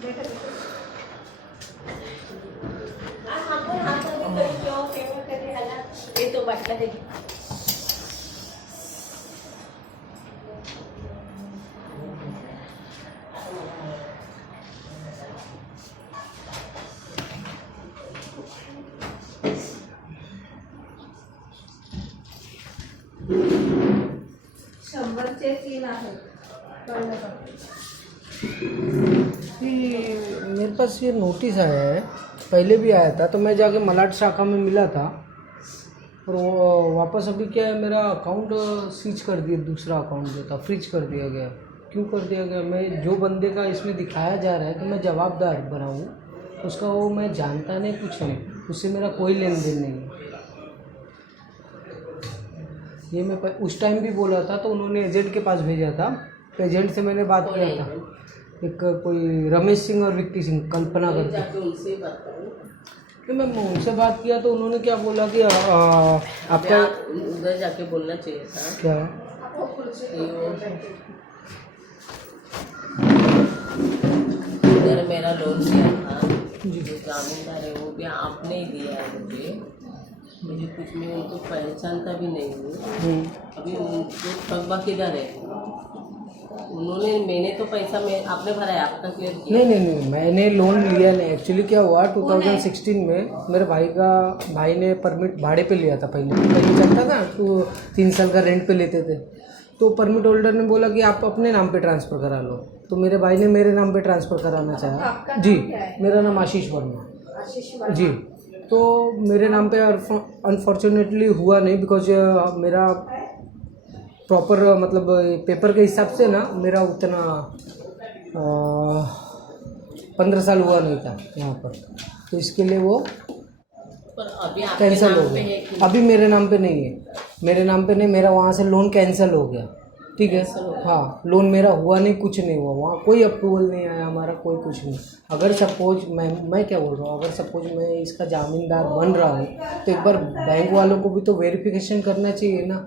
ये तो बाटला देखी शंभरचे 3 आहेत कळलं का? मेरे पास ये नोटिस आया है, पहले भी आया था, तो मैं जाके मलाड शाखा में मिला था और वो वापस अभी क्या है, मेरा अकाउंट सीज कर दिया, दूसरा अकाउंट जो था फ्रीज कर दिया गया। क्यों कर दिया गया? मैं जो बंदे का इसमें दिखाया जा रहा है कि मैं जवाबदार बना हूँ, उसका वो मैं जानता नहीं, कुछ नहीं, उससे मेरा कोई लेन देन नहीं है। ये मैं उस टाइम भी बोला था, तो उन्होंने एजेंट के पास भेजा था, तो एजेंट से मैंने बात किया था, एक कोई रमेश सिंह और विक्की सिंह, कल्पना करके। उनसे बात करूँ कि मैं उनसे बात किया तो उन्होंने क्या बोला कि आपका उधर जाके बोलना चाहिए था। क्या उधर मेरा लोन दिया था, जो जामीनदार है वो भी आपने ही दिया है मुझे कुछ में उनको पहचानता भी नहीं हूँ। अभी उनको ठगवा किधर है? उन्होंने मैंने तो पैसा में आपने भरा है, आपका क्लियर किया? नहीं, मैंने लोन लिया नहीं। एक्चुअली क्या हुआ, 2016 में मेरे भाई ने परमिट भाड़े पे लिया था। पहले चलता था तो 3 साल का रेंट पे लेते थे, तो परमिट होल्डर ने बोला कि आप अपने नाम पे ट्रांसफ़र करा लो, तो मेरे भाई ने मेरे नाम पे ट्रांसफ़र कराना चाहा। जी, मेरा नाम आशीष वर्मा जी। तो मेरे नाम पे अनफॉर्चुनेटली हुआ नहीं, बिकॉज मेरा प्रॉपर मतलब पेपर के हिसाब से ना मेरा उतना 15 साल हुआ नहीं था यहाँ पर, तो इसके लिए वो कैंसिल हो गया। अभी मेरे नाम पे नहीं है, मेरे नाम पे नहीं, मेरा वहाँ से लोन कैंसिल हो गया। ठीक है, हाँ, लोन मेरा हुआ नहीं, कुछ नहीं हुआ, वहाँ कोई अप्रूवल नहीं आया हमारा, कोई कुछ नहीं। अगर सपोज मैं क्या बोल रहा हूँ, अगर सपोज मैं इसका जामीनदार बन रहा हूँ, तो एक बार बैंक वालों को भी तो वेरिफिकेशन करना चाहिए ना।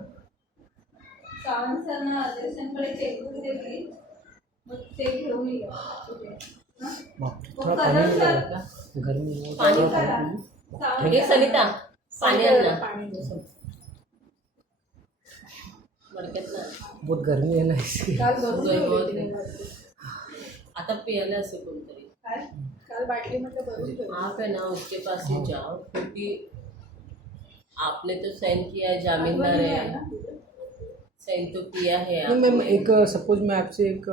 सावंत सरना अध्यक्षांकडे चेकबुक दिली, मग ते घेऊन या थोड़ा पानी लगा क्या घर में? हे सलिता पाणी आण ना, मडक्यात ना, बहुत गर्मी है ना इसकी। आता पियाला असे कोणतरी काल बाटली म्हटलं बरोबर आप है ना उसके पास ही जाओ, क्योंकि आपने तो साइन किया है, जामीनदार है, साइन तो किया है नहीं, मैं एक सपोज मैं आपसे एक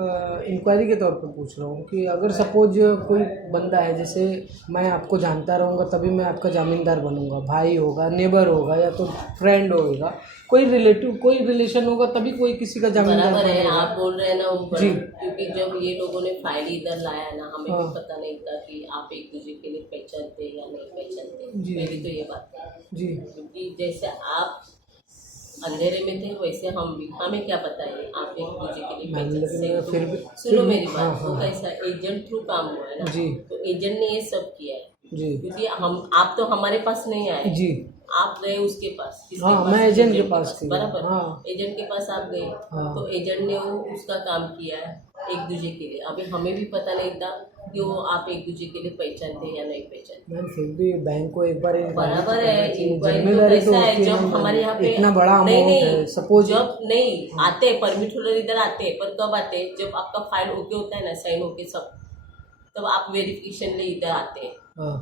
इंक्वायरी के तौर पर पूछ रहा हूँ कि अगर सपोज कोई बंदा है, जैसे मैं आपको जानता रहूँगा तभी मैं आपका जामीनदार बनूंगा, भाई होगा, नेबर होगा, या तो फ्रेंड होगा, कोई रिलेटिव, कोई रिलेशन होगा, तभी कोई किसी का जामीनदार बराबर है। बनेगा। आप बोल रहे हैं ना ऊपर, जी। क्योंकि जब ये लोगों ने फाइल इधर लाया ना, हमें भी हाँ। पता नहीं था कि आप एक दूसरे के लिए पहचानते या नहीं पहचानते। जी। पहली तो ये बात है जी क्योंकि जैसे आप अंधेरे में थे वैसे हम भी, हमें क्या पता है आप एक दूसरे के लिए पहचानते। फिर भी सुनो मेरी हाँ, बात, तो हाँ, कैसा एजेंट थ्रू काम हुआ है ना, जी। तो एजेंट ने ये सब किया है, जी क्योंकि आप तो हमारे पास नहीं आए, जी आप गए उसके पास, किसके हाँ, पास? मैं एजेंट के पास थी। बराबर, हाँ। एजेंट के पास आप गए, हाँ। तो एजेंट ने वो उसका काम किया है एक दूसरे के लिए। अभी हमें भी पता नहीं था कि वो आप एक दूसरे के लिए पहचानते हैं या नहीं पहचानते। मैम फिर भी बैंक को एक बार बराबर है, इंक्वायरी तो जिम्मेदारी कैसा है, होती जब ना, हमारे यहाँ पे इतना बड़ा नहीं अमाउंट है, नहीं सपोज जब नहीं आते परमिट होल्डर इधर आते हैं, पर कब आते हैं? जब आपका फाइल ओके होता है ना, साइन होके सब, तब आप वेरिफिकेशन ले इधर आते हैं। हाँ।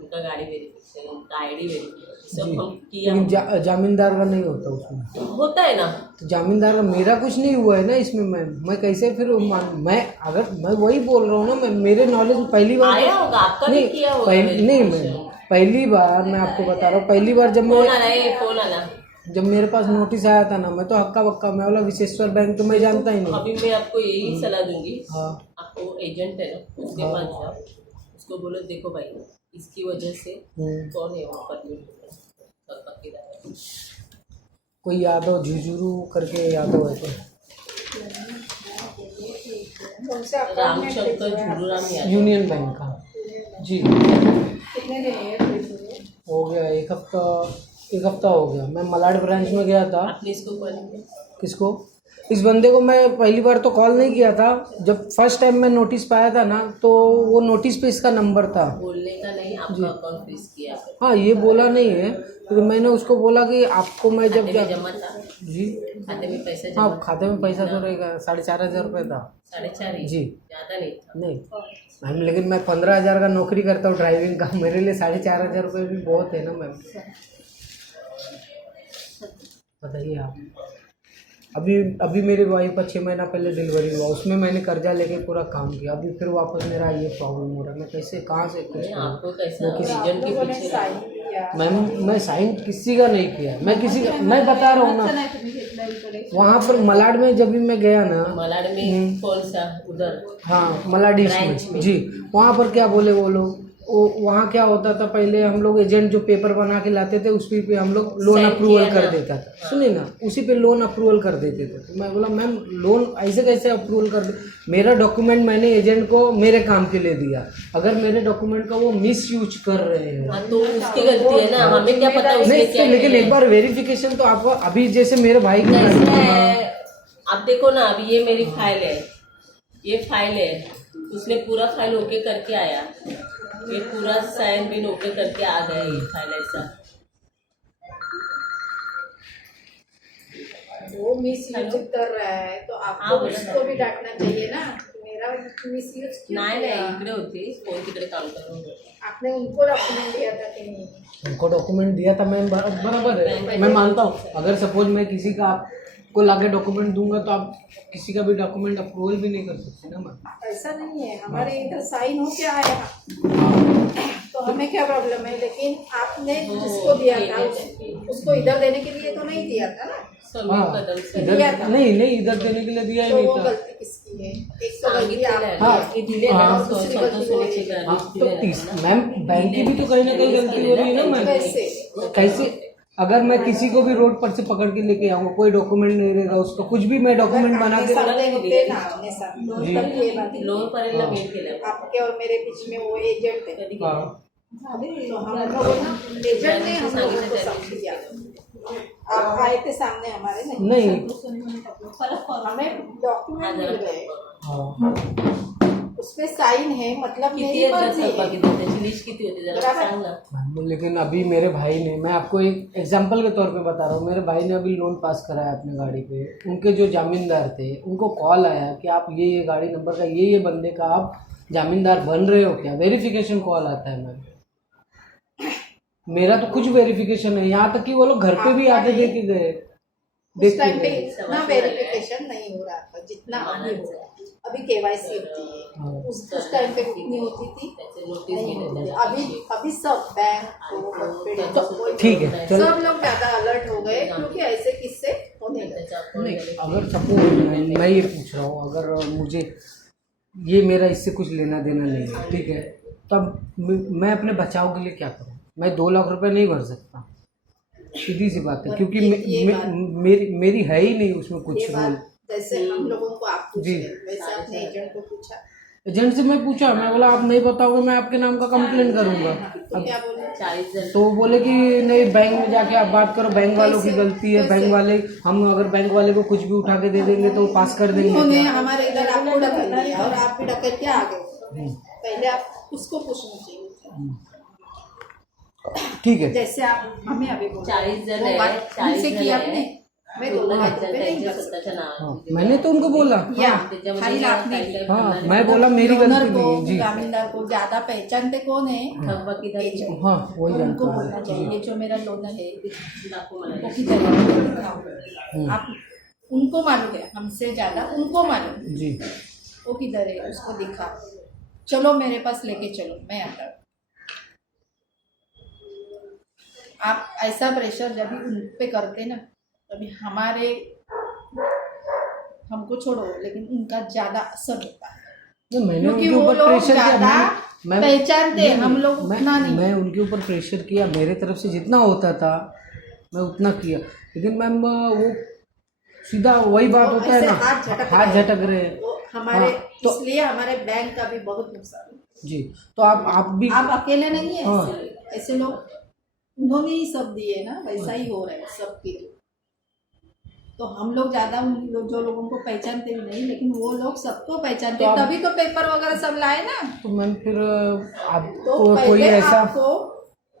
उनका गाड़ी वेरिफिकेशन, उनका आईडी वेरिफिकेशन सब जी। हम किया। लेकिन जामीनदार का नहीं होता उसमें, होता है ना, तो जामीनदार का मेरा कुछ नहीं हुआ है ना इसमें। मैं कैसे फिर मैं अगर मैं वही बोल रहा हूँ ना, मैं मेरे नॉलेज में पहली बार आया होगा आपका भी किया होगा नहीं, मैं पहली बार मैं आपको बता रहा हूँ, पहली बार जब फोन आना है, फोन आना। जब मेरे पास नोटिस आया था ना, मैं तो हक्का बक्का, मैं बोला विशेश्वर बैंक तो मैं जानता ही नहीं। अभी मैं आपको यही सलाह दूंगी, हाँ। आपको एजेंट है ना उसके पास जाओ, उसको बोलो देखो भाई इसकी वजह से कौन है वहाँ पर, कोई यादव झुझुरू करके यादव है तो रामशंकर झुरूराम यादव, यूनियन बैंक का। जी कितने दिन है? हो गया एक हफ्ता हो गया। मैं मलाड ब्रांच में गया था। आपने इसको कॉल किया? किसको? इस बंदे को मैं पहली बार तो कॉल नहीं किया था, जब फर्स्ट टाइम मैं नोटिस पाया था ना तो वो नोटिस पे इसका नंबर था। बोलने का नहीं, आपका अकाउंट फ्रीज किया। हाँ ये बोला नहीं है, तो मैंने उसको बोला कि आपको मैं जब खाते में जमा था, जी खाते में पैसा जमा। हाँ खाते में पैसा तो रहेगा, 4,500 रुपये था। 4.5 जी ज़्यादा नहीं था। नहीं मैम, लेकिन मैं 15,000 का नौकरी करता हूँ ड्राइविंग का, मेरे लिए 4,500 रुपये भी बहुत है ना मैम। बताइए आप। अभी अभी मेरी वाइफ का 6 महीना पहले डिलीवरी हुआ, उसमें मैंने कर्जा लेके पूरा काम किया, अभी फिर वापस मेरा ये प्रॉब्लम हो रहा है, मैं कैसे कहाँ से कुछ नहीं, करूं? आपको कैसा रीजन के पीछे मैम मैं साइन किसी का नहीं किया, मैं किसी का, मैं बता रहा हूँ ना, वहाँ पर मलाड में जब भी मैं गया ना, मलाड में कौन सा उधर? हाँ मलाड ईस्ट में जी, वहाँ पर क्या बोले वो लोग, वहाँ क्या होता था पहले, हम लोग एजेंट जो पेपर बना के लाते थे उस पे हम लोग लोन अप्रूवल कर देता था। सुनिए ना, उसी पे लोन अप्रूवल कर देते थे। तो मैं बोला मैम लोन ऐसे कैसे अप्रूवल कर दे, मेरा डॉक्यूमेंट मैंने एजेंट को मेरे काम के लिए दिया, अगर मेरे डॉक्यूमेंट का वो मिस यूज कर रहे हैं हाँ, तो उसकी गलती है ना, हमें क्या पता उसने नहीं, क्या लेकिन किया एक बार वेरिफिकेशन तो आपको, अभी जैसे मेरे भाई की कैसे है। आप देखो ना, अभी ये मेरी फाइल है, ये फाइल है, उसने पूरा फाइल ओके करके आया, ये पूरा साइन बिन ओके करके आ गया ये फाइल ऐसा। वो मिसयूज कर रहा है तो आपको उसको भी डांटना चाहिए ना, मेरा मिसयूज क्यों नाही किया? नाही, इकडे होती, कोण तिकडे काम करून आपने उनको डॉक्यूमेंट दिया था कि नहीं? उनको डॉक्यूमेंट दिया था मैम, बराबर है, मैं मानता हूँ। अगर सपोज मैं किसी का आपको लाके डॉक्यूमेंट दूंगा तो आप किसी का भी डॉक्यूमेंट अप्रूवल भी नहीं कर सकते ना मैम। ऐसा नहीं है, हमारे इधर साइन हो क्या आया तो हमें क्या प्रॉब्लम है, लेकिन आपने जिसको दिया था उसको इधर देने के लिए तो नहीं दिया था ना, हाँ इधर नहीं इधर देने के लिए दिया ही तो नहीं वो था। गलती किसकी है? एक तो गलती आप हाँ दूसरी गलती वो है। हाँ, तो मैम बैंक की भी तो कहीं ना कहीं गलती हो रही है ना मैम। कैसे अगर मैं किसी को भी रोड पर से पकड़ के लेके आऊंगा, कोई डॉक्यूमेंट नहीं रहेगा उसका, कुछ भी मैं डॉक्यूमेंट बना के सामने होते ना, आमने सामने जी। तब ये बात है। लोन करेला मेल केलं आपके और मेरे बीच में वो एजेंट है, हाँ तो हम लोगों ना एजेंट ने हम लोगों को समझ दिया, आप आए थे सामने हमारे नहीं हमें डॉक्यूमेंट मिल गए, हाँ उसपे साइन है, मतलब किती मेरी आहे मर्जी थकबाकी है। त्याची लिस्ट किती होती जरा सांग ना. मैम, लेकिन अभी मेरे भाई ने, मैं आपको एक एग्जांपल के तौर पे बता रहा हूँ, मेरे भाई ने अभी लोन पास कराया अपने गाड़ी पे, उनके जो जामीनदार थे उनको कॉल आया कि आप ये गाड़ी नंबर का ये बंदे का आप जामीनदार बन रहे हो क्या, वेरिफिकेशन कॉल आता है मैम। मेरा तो कुछ वेरिफिकेशन है, यहाँ तक कि वो लोग घर पे भी आके दे के गए, उस टाइम पे इतना वेरिफिकेशन नहीं हो रहा था जितना अभी हो रहा है। अभी केवाईसी होती है, उस टाइम पे कितनी होती थी नहीं होती थी। अभी सब बैंक ठीक है चलो। सब लोग ज्यादा अलर्ट हो गए क्योंकि ऐसे किस्से होने लगे। नहीं, अगर सपोज मैं ये पूछ रहा हूँ, अगर मुझे ये मेरा इससे कुछ लेना देना नहीं है, ठीक है, तब मैं अपने बचाव के लिए क्या करूँ? मैं 2 लाख रुपए नहीं भर सकता, सीधी सी बात है, क्योंकि मेरी है ही नहीं उसमें कुछ रोल। जैसे हम लोगों को आप पूछे वैसे आपने एजेंट को पूछा, एजेंट से मैं पूछा, मैं बोला आप नहीं बताओगे मैं आपके नाम का कंप्लेंट करूंगा। तो क्या बोले? 40 तो बोले कि नहीं, बैंक में जाके आप बात करो, बैंक वालों की गलती है, बैंक वाले, हम अगर बैंक वाले को कुछ भी उठा के दे देंगे तो पास कर देंगे। उन्होंने हमारे इधर आपको ढकेल दिया और आप भी ढकेल के आ गए। पहले आप उसको पूछना चाहिए था। ठीक है, जैसे आप हमें अभी 40 जण आहे, 40 से किया आपने, मैं 2 लाख रुपए नहीं कर सकता। स्वतःच्या नावाने हाँ, मैंने तो उनको बोला, या त्याच्यामध्ये फाइल आपने हाँ मैं बोला मेरी ओनर गलती को, नहीं है जी। जामीनदार को ज्यादा पहचानते कौन है? थकबाकीदार एजेंट। हाँ वही उनको जानता बोलना हूँ। चाहिए, जो मेरा लोनर है दाखव मला. वो किधर है? आप उनको मालूम है, हमसे ज्यादा उनको मालूम है जी वो किधर है, उसको दिखा, चलो मेरे पास लेके चलो, मैं आता हूँ। आप ऐसा प्रेशर जब भी उन पे करते ना, तभी हमको छोड़ो, लेकिन उनका ज्यादा असर होता है, नहीं, मैंने क्योंकि उनके वो ऊपर लोग प्रेशर किया, ज्यादा मैं पहचानते हैं, हम लोग मैं- उतना नहीं। मैं उनके ऊपर प्रेशर किया, मेरे तरफ से जितना होता था मैं उतना किया, लेकिन मैम वो सीधा वही बात होता है ऐसे ना, हाथ झटक रहे हैं। तो हमारे हाँ, तो इसलिए हमारे बैंक का भी बहुत नुकसान है। जी, तो आप भी आप अकेले नहीं है, हाँ। ऐसे लोग उन्होंने ही सब दिए ना, वैसा ही हो रहा है सबके लिए। तो हम लोग ज़्यादा उन जो लोगों को पहचानते भी नहीं, लेकिन वो लोग सबको पहचानते तो हैं, तभी तो पेपर वगैरह सब लाए ना। तो मैम फिर तो आपको कोई पहले ऐसा, आपको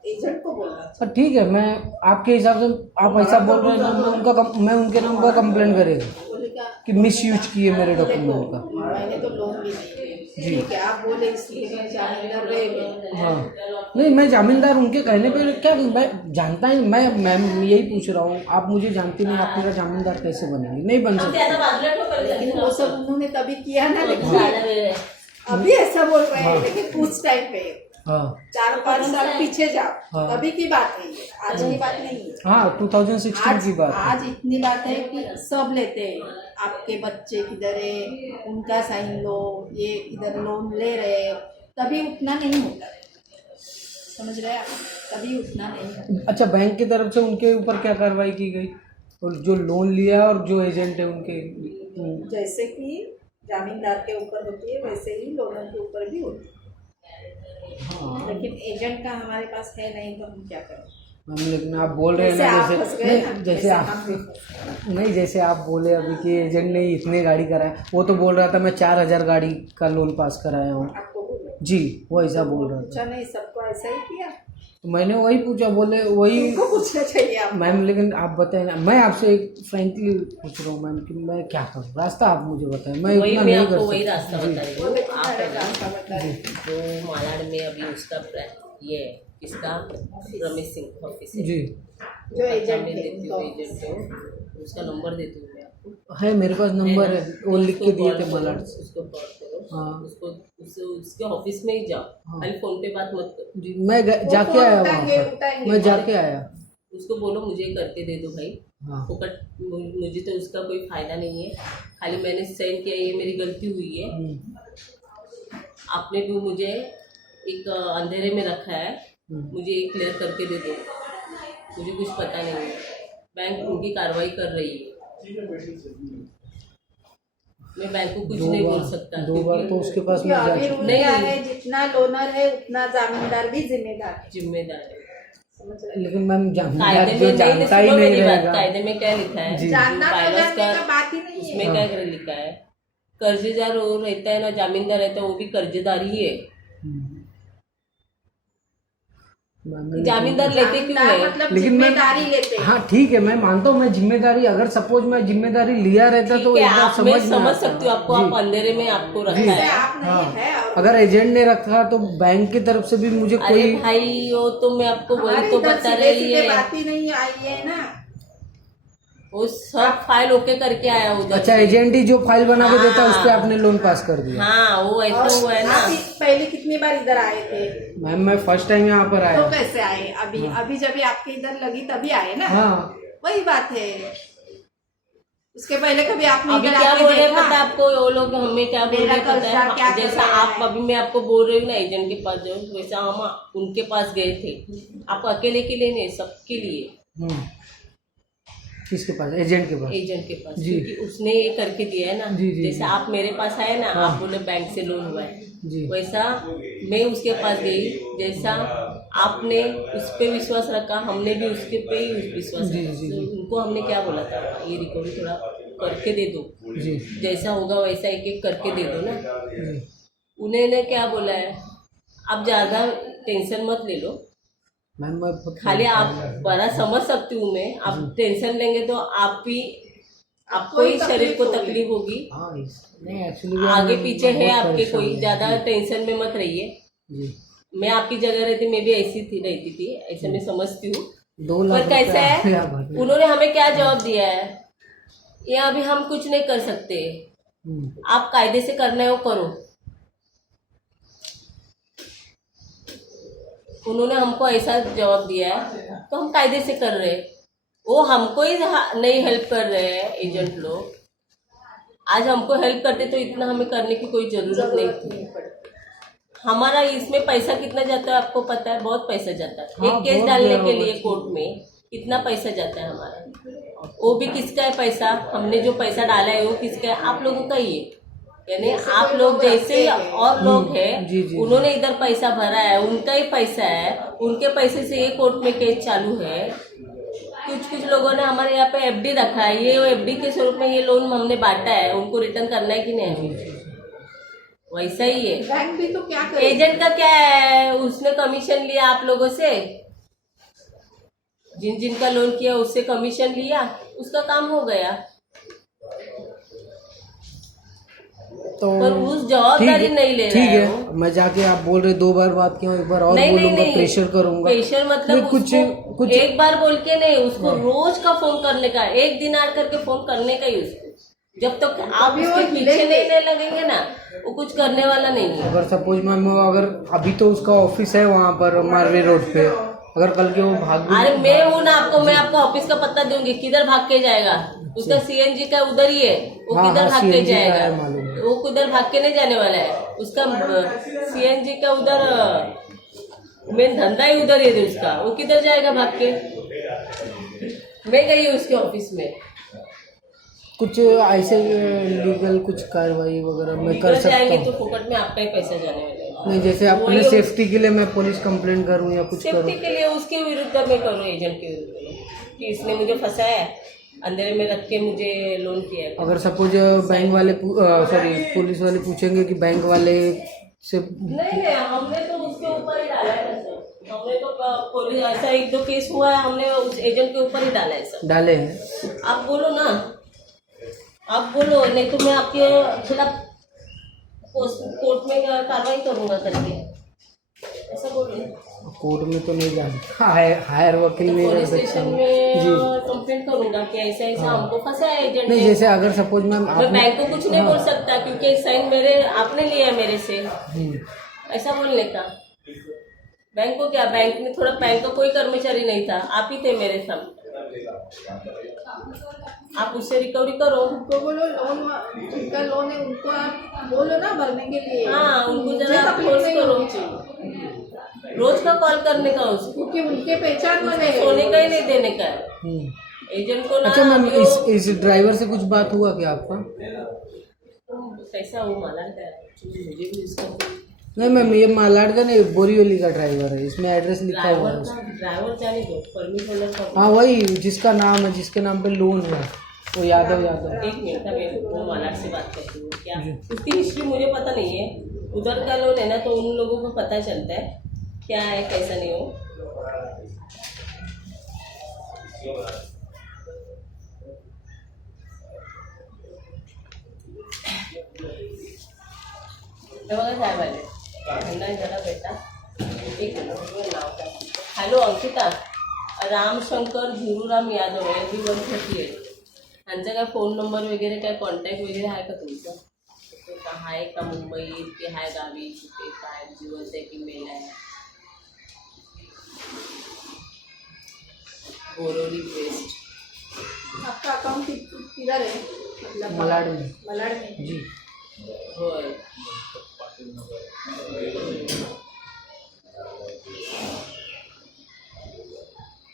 एजेंट को बोलना चाहिए। पर ठीक है, मैं आपके हिसाब से आप ऐसा बोल रहे हैं ना, मैं उनके नाम पर कंप्लेन करेगा बोलेगा कि मिस यूज किए मेरे डॉक्यूमेंट का। मैंने तो लोन भी नहीं लिया। जी। ठीक है, आप बोले इसलिए मैं जामीनदार रह गई। हाँ, नहीं मैं जामीनदार उनके कहने पे क्या, मैं जानता ही, मैं यही पूछ रहा हूँ, आप मुझे जानती नहीं, आप मेरा जामीनदार कैसे बनेंगे? नहीं बन सकते। लेकिन वो सब उन्होंने तभी किया ना, लेकिन अभी ऐसा बोल रहे हैं, लेकिन उस टाइम पे हाँ 4-5 साल पीछे जाओ, हाँ। तभी की बात है ये, आज की बात नहीं है। हाँ 2016 की बात है। आज इतनी बात है कि सब लेते हैं, आपके बच्चे किधर है, उनका साइन लो, ये इधर लोन ले रहे, तभी उतना नहीं होता है, समझ रहे हैं आप, तभी उतना नहीं होता। अच्छा, बैंक की तरफ से उनके ऊपर क्या कार्रवाई की गई, और जो लोन लिया और जो एजेंट है उनके? जैसे कि जामीनदार के ऊपर होती है, वैसे ही लोनों के ऊपर भी होती है। हाँ लेकिन एजेंट का हमारे पास है नहीं, तो हम क्या करें? मैम, लेकिन आप बोल रहे हैं जैसे ना, आप फंस गए ना, जैसे वैसे आप हम भी फंस गए। नहीं, जैसे आप बोले अभी कि एजेंट ने इतने गाड़ी कराया, वो तो बोल रहा था मैं 4000 गाड़ी का लोन पास कराया हूँ। आपको बोले जी, वो ऐसा बोल रहा था। पूछा नहीं, सबको ऐसा ही किया, तो मैंने वही पूछा, बोले वही। उनको पूछना चाहिए आप। मैम लेकिन आप बताएं ना, मैं आपसे एक फ्रेंकली पूछ रहा हूँ मैम कि मैं क्या करूँ, रास्ता आप मुझे बताएं, मैं वही इतना मैं नहीं आपको कर वही सकता। रास्ता जी। बता रही वो हूँ। देखो आप मेरा है ना, रास्ता बता रहे हैं। जो मालाड में अभी उसका ये है, इसका रमेश सिंह ऑफिस है, जी जो एजेंट मैं है, देती हूँ, एजेंट है, उसका नंबर देती हूँ मैं आपको। है, मेरे पास नंबर है, वो लिख के दिए थे उसको मलाड कॉल से। उसको कॉल करो, हाँ। उसके ऑफिस में ही जाओ, हाँ। खाली फोन पे बात मत करो। जी, मैं जाके वो आया उठाएंगे, वहाँ पर, उठाएंगे। मैं जाके आया। उसको बोलो मुझे करके दे दो भाई, हाँ फोकट, मुझे तो उसका कोई फायदा नहीं है, खाली मैंने साइन किया, ये मेरी गलती हुई है, आपने भी मुझे एक अंधेरे में रखा है, मुझे एक क्लियर करके दे दो, मुझे कुछ पता नहीं है, बैंक उनकी कार्रवाई कर रही है, मैं बैंक को कुछ नहीं बोल सकता। दो बार तो उसके पास क्योंकि मैं जा अभी चुका। रूल नहीं। क्या है, जितना लोनर है उतना जामीनदार भी जिम्मेदार है, जिम्मेदार है, समझ रहे हैं? लेकिन मैम जामीनदार कायदे जो में नहीं, जानता ही सुनो नहीं मेरी बात, रहेगा। कायदे में क्या लिखा है, जी। जानना तो बायलॉज जानने का बात ही नहीं उसमें है। क्या कर लिखा है, कर्जेदार वो रहता है ना, जामीनदार रहता है, वो भी कर्जेदार ही है, जामीनदार लेते क्यों जामीनदार है? मतलब लेकिन मैं- जिम्मेदारी लेते हैं। हाँ ठीक है, मैं मानता हूँ, मैं जिम्मेदारी, अगर सपोज मैं जिम्मेदारी लिया रहता तो ठीक है, एक बार आप मैं में समझ आता। सकती हूँ आपको, जी। आप अंधेरे में आपको रखा जी। जैसे है। आप नहीं हाँ। है और अगर एजेंट ने रखा तो बैंक की तरफ से भी मुझे अरे कोई, भाई, वो तो मैं आपको हमारे वही तो इधर बता सीधे रही सीधे है, बात ही नहीं आई है ना। वो सब फाइल ओके करके आया उधर अच्छा से। एजेंट ही जो फाइल बना के देता है उस पे हाँ। आपने लोन पास कर दिया? हाँ, वो ऐसा और हुआ है ना। आप पहले कितनी बार इधर आए थे? मैम मैं फर्स्ट टाइम यहाँ पर तो आया। कैसे आए? अभी अभी जब आपके इधर लगी तभी आए ना। हाँ वही बात है, उसके पहले कभी आपने अभी इधर क्या आके बोल रहे हैं देखा? पता है आपको, वो लोग हमें क्या बोल मेरा रहे हैं पता कर्जा क्या है, कर जैसा रहा आप है? अभी मैं आपको बोल रही हूँ ना एजेंट के पास जाओ, वैसा हम उनके पास गए थे, आप अकेले के लिए नहीं, सबके लिए, किसके पास? एजेंट के पास? एजेंट के पास, जी। क्योंकि उसने ये करके दिया है ना। जी, जी, जैसे जी। आप मेरे पास आए ना, हाँ। आप बोले बैंक से लोन हुआ है, जी। वैसा मैं उसके पास गई, जैसा आपने उस पे विश्वास रखा, हमने भी उसके पे ही विश्वास जी, रखा। जी, तो जी। उनको हमने क्या बोला था, ये रिकवरी थोड़ा करके दे दो, जी जैसा होगा वैसा एक एक करके दे दो ना। जी। उन्होंने क्या बोला है, आप ज़्यादा टेंशन मत ले लो, मैम मैं खाली आप बड़ा समझ सकती हूँ मैं, आप टेंशन लेंगे तो आप ही, आपको ही शरीर को तकलीफ होगी, हाँ नहीं एक्चुअली आगे पीछे है आपके, कोई ज़्यादा टेंशन में मत रहिए। जी। मैं आपकी जगह रहती, मैं भी ऐसी थी, रहती थी, ऐसा मैं समझती हूँ। 2 लाख पर कैसा रुपया है, आप भरने। उन्होंने हमें क्या जवाब दिया है, ये अभी हम कुछ नहीं कर सकते, आप कायदे से करना है वो करो। उन्होंने हमको ऐसा जवाब दिया है, तो हम कायदे से कर रहे हैं, वो हमको ही नहीं हेल्प कर रहे हैं एजेंट लोग। आज हमको हेल्प करते तो इतना हमें करने की कोई जरूरत नहीं थी। हमारा इसमें पैसा कितना जाता है आपको पता है, बहुत पैसा जाता है, हाँ, एक केस बहुत डालने ज़्यादा के लिए कोर्ट में इतना पैसा जाता है हमारा। वो भी किसका है पैसा, हमने जो पैसा डाला है वो किसका है, आप लोगों का ही है, यानी आप लोग जैसे और लोग हैं, जी, जी। उन्होंने इधर पैसा भरा है, उनका ही पैसा है, उनके पैसे से ये कोर्ट में केस चालू है, कुछ लोगों ने हमारे यहाँ पे एफडी रखा है, ये एफडी के स्वरूप में ये लोन हमने बांटा है, उनको रिटर्न करना है कि नहीं? वैसा ही है। बैंक भी तो क्या करे? एजेंट का क्या है, उसने कमीशन लिया आप लोगों से, जिनका लोन किया उससे कमीशन लिया, उसका काम हो गया। तो पर उस जवाबदारी नहीं ले रहा ठीक है है, वो। मैं जाके आप बोल रहे 2 बार बात किया, एक बार और नहीं, बोलूंगा, नहीं, प्रेशर करूंगा। प्रेशर मतलब नहीं, कुछ एक बार बोल के नहीं, उसको रोज का फोन करने का, एक दिन आड़ करके फोन करने का ही उसको। जब तक आप अभी वो उसके पीछे मिलेंगे। नहीं लगेंगे ना, वो कुछ करने वाला नहीं है। अगर सपोज मैम अगर अभी तो उसका ऑफिस है वहाँ पर मारवे रोड पे, अगर कल के वो भाग भी- अरे मैं हूँ ना, मैं आपको ऑफिस का पता दूंगी, किधर भाग के जाएगा? उसका सीएनजी का उधर ही है, वो हाँ, किधर भाग के CNG का है, जाएगा? मालूम है। वो किधर भाग के नहीं जाने वाला है, उसका सीएनजी का उधर मेन धंधा ही उधर है उसका, वो किधर जाएगा भाग के? मैं गई हूँ उसके ऑफिस में, कुछ ऐसे लीगल कुछ कार्रवाई वगैरह मैं कर निकल सकता जाएंगे हूँ? तो फुकट में आपका ही पैसा जाने वाला है। नहीं, जैसे अपने वही- सेफ्टी के लिए मैं पुलिस कंप्लेंट करूँ या कुछ सेफ्टी करूँ? के लिए उसके विरुद्ध मैं करूँ, एजेंट के विरुद्ध में, कि इसने मुझे फंसाया है, अंधेरे में रख के मुझे लोन किया है। अगर सपोज बैंक वाले सॉरी पुलिस वाले पूछेंगे कि बैंक वाले से नहीं, हमने तो उसके ऊपर ही डाला है ना सर, हमने तो पुलिस ऐसा 1-2 केस हुआ है, हमने उस एजेंट के ऊपर ही डाला है सर। डाले हैं। आप बोलो ना, आप बोलो, नहीं तो मैं आपके खिलाफ कोर्ट में कार्रवाई करूंगा करके, ऐसा बोलो। कोर्ट में तो नहीं जाना, हायर वकील नहीं कर पुलिस सकता स्टेशन हूँ। में जी कंप्लेंट करूंगा कि ऐसा ऐसा हमको फंसा है एजेंट नहीं, ने। जैसे अगर सपोज मैम मैं बैंक को कुछ नहीं बोल सकता, क्योंकि साइन मेरे आपने लिया है मेरे से, ऐसा बोलने का। बैंक को क्या, बैंक में थोड़ा, बैंक का कोई कर्मचारी नहीं था, आप ही थे मेरे सामने, आप उससे रिकवरी करो। उनको बोलो लोन, जिनका लोन है उनको आप बोलो ना भरने के लिए। हाँ, उनको मुझे जरा तकलीफ फोर्स नहीं करो, होनी चाहिए, रोज का कॉल करने का उसको, क्योंकि उनके पहचान वाले हैं। सोने का ही नहीं देने का है एजेंट को ना। अच्छा मैम, अभी वो- इस ड्राइवर से कुछ बात हुआ क्या आपका? कैसा हो माला का, मुझे भी उसका नहीं मैम, ये मालाड का नहीं, बोरीवली का ड्राइवर है, इसमें एड्रेस लिखा हुआ है उसका। ड्राइवर जाने दो, परमिट होल्डर का। हाँ वही जिसका नाम है, जिसके नाम पे लोन है, वो यादव। एक मिनट, मैं वो मालाड से बात करती हूँ। क्या उसकी हिस्ट्री मुझे पता नहीं है, उधर का लोन है ना, तो उन लोगों को पता चलता है क्या है कैसा नहीं हो। हे बघा साहेबांनी त्यांना जरा बेटा एक मिनिट नाव काय. हॅलो अंकिता, रामशंकर झुरूराम यादव आहे, LB 138. त्यांचा काय फोन नंबर वगैरे काय कॉन्टॅक्ट वगैरे आहे का तुमचा? का आहे का मुंबईत की आहे गावी, कुठे काय जिवंत आहे की मेल आहे? बोरोली वेस्ट. आपका अकाउंट किधर है? मतलब मलाड में। मलाड में। जी होय.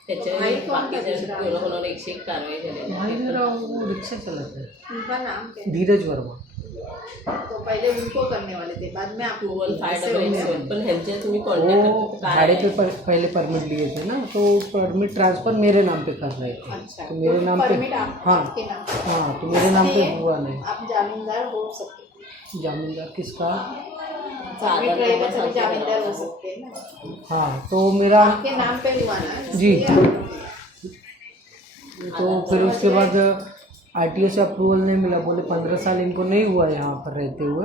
त्याच्यावर भाई कौन का बाकीच्या दूसरा? कोणाकोणावर 101 कारवाई झालेली भाई आहे. मेरा वो रिक्शा चलाता है, उनका नाम क्या है? धीरज वर्मा। तो पहले उनको करने वाले थे, बाद में आपको 21588 पण ह्यांच्या तुम्ही कॉन्टॅक्ट वो करतो काय भाड़े आहे? पे पहले परमिट लिए थे ना, तो परमिट ट्रांसफर मेरे नाम पे कर रहे थे। अच्छा, तो मेरे नाम पे, परमिट हाँ आपके नाम पे। हाँ, तो मेरे नाम पे इसलिए हुआ नहीं। आप जामीनदार हो सकते, जामीनदार किसका? परमिट रहेगा तभी जामीनदार हो सकते हैं ना। हाँ, तो मेरा आपके नाम पे हुआ ना, जी। इसलिए आप- तो फिर उसके बाद RTO से अप्रूवल नहीं मिला, बोले 15 साल इनको नहीं हुआ यहाँ पर रहते हुए,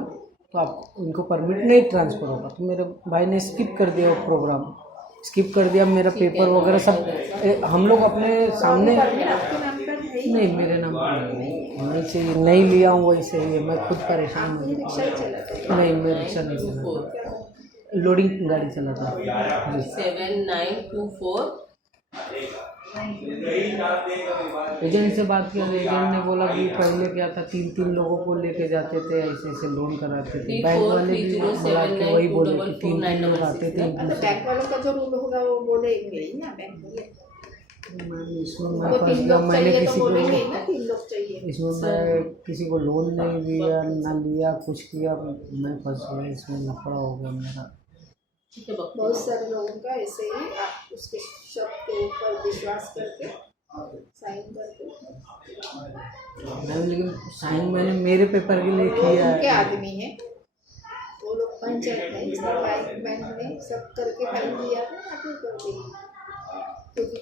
तो आप इनको परमिट नहीं ट्रांसफ़र होगा। तो मेरे भाई ने स्किप कर दिया वो प्रोग्राम, स्किप कर दिया, मेरा पेपर वगैरह सब हम लोग अपने सामने। परमिट आपके नाम पर है ही नहीं, मेरे नाम पर नहीं चाहिए, नहीं लिया हूँ वही सही है, मैं खुद परेशान हूँ। रिक्शा ही चलाते हैं। नहीं, मैं रिक्शा नहीं चलाता, लोडिंग गाड़ी चलाता हूँ जी। 7924 एजेंट से बात किया, एजेंट ने बोला कि पहले क्या था, 3 लोगों को लेके जाते थे, ऐसे ऐसे लोन कराते थे। बैंक वाले भी बुला के वही बोले कि 3 लोग आते थे। तो बैंक वालों का जो रूल होगा वो बोलेंगे ही ना, बैंक वाले। इसमें मैं वो फंस 3 गया, लोग मैंने चाहिए तो किसी को बोलेंगे ही ना, 3 लोग चाहिए। इसमें मैं किसी को लोन नहीं दिया, ना लिया, कुछ किया, मैं फंस गया, इसमें लफड़ा हो गया मेरा। ठीक है बघ. बहुत सारे लोगों का ऐसे ही आप उसके शब्द के ऊपर विश्वास करके साइन करके मैम लेकिन साइन मैंने मेरे पेपर के लिए किया उनके है। आदमी है, वो लोग पंचायत है, इसलिए बैंक ने सब करके फाइन दिया था, अप्रूव कर दी। क्योंकि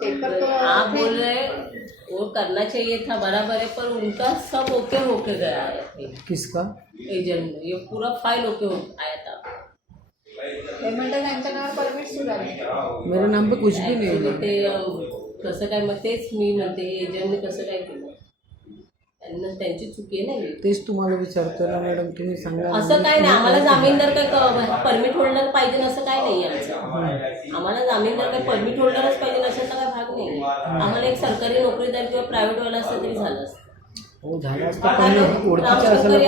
पेपर तो आप बोल रहे हैं वो करना चाहिए था, बराबर है, पर उनका सब ओके होके गया है किसका? एजंट, ये पूरा फाइल ओके आया था। पेमेंट त्यांच्या नावावर परमिट सुद्धा नाही. मेरे नाम पे कुछ भी नहीं Actually है। ते कसं काय, मग तेच मी म्हणते एजंटने कसं काय केलं, त्यांना त्यांची चुकी आहे ना ही. तेच तुम्हाला विचारतोय ना मॅडम, तुम्ही सांगा. असं काय नाही, आम्हाला जामीनदार काय परमिट होल्डर पाहिजे असं काय नाही आमचं. आम्हाला जामीनदार काय परमिट होल्डरच पाहिजे अशाचा काय भाग नाही. आम्हाला एक सरकारी नोकरीदार किंवा प्रायव्हेट वाला असतं तरी झालं असतं. हो झालं असतं, पण ओळखीचं असायला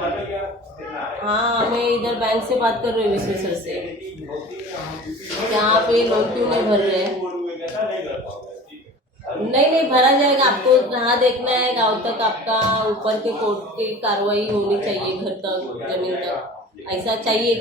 पाहिजे ना. हाँ, मैं इधर बैंक से बात कर रही हूँ, विश्वेश्वर से। क्या आप ये लोन क्यों नहीं भर रहे हैं? नहीं भरा जाएगा, आपको यहाँ देखना है गांव तक, आपका ऊपर के कोर्ट की कार्रवाई होनी चाहिए, घर तक, जमीन तक, ऐसा चाहिए।